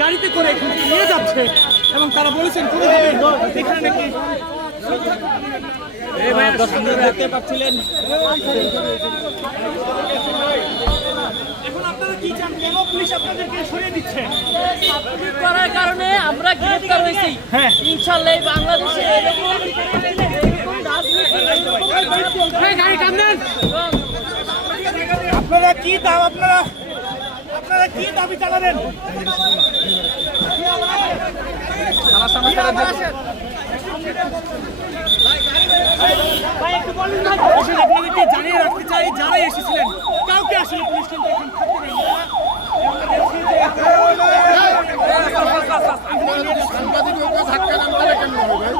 গাড়িতে করে নিয়ে যাচ্ছে এবং তারা বলেছেন কোনোভাবে এখানে নাকি দেখতে পাচ্ছিলেন। এখন আপনারা কি চান, কেন পুলিশ আপনাদেরকে সরিয়ে দিচ্ছে? করার কারণে আমরা গ্রেফতার হয়েছি। হ্যাঁ, ইনশাআল্লাহ বাংলাদেশে আপনারা কি দাম আপনারা কি দাবি জানাবেন? আপনাদেরকে জানিয়ে রাখতে চাই, যারাই এসেছিলেন কাউকে আসলে পুলিশ কিন্তু এখন থাকতে দেয়নি। সাংবাদিক ধাক্কা নাম কেন হবে ভাই?